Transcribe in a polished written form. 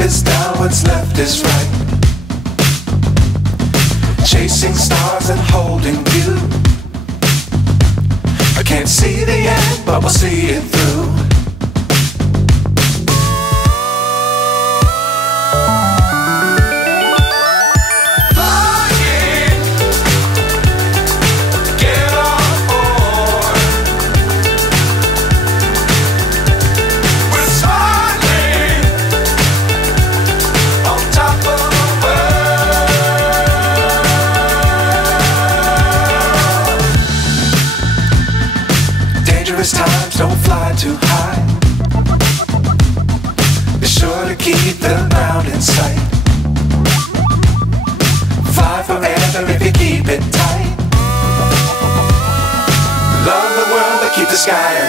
is down, what's left is right. Chasing stars and holding you. I can't see the end, but we'll see it through. Dangerous times, don't fly too high. Be sure to keep the ground in sight. Fly forever if you keep it tight. Love the world, but keep the sky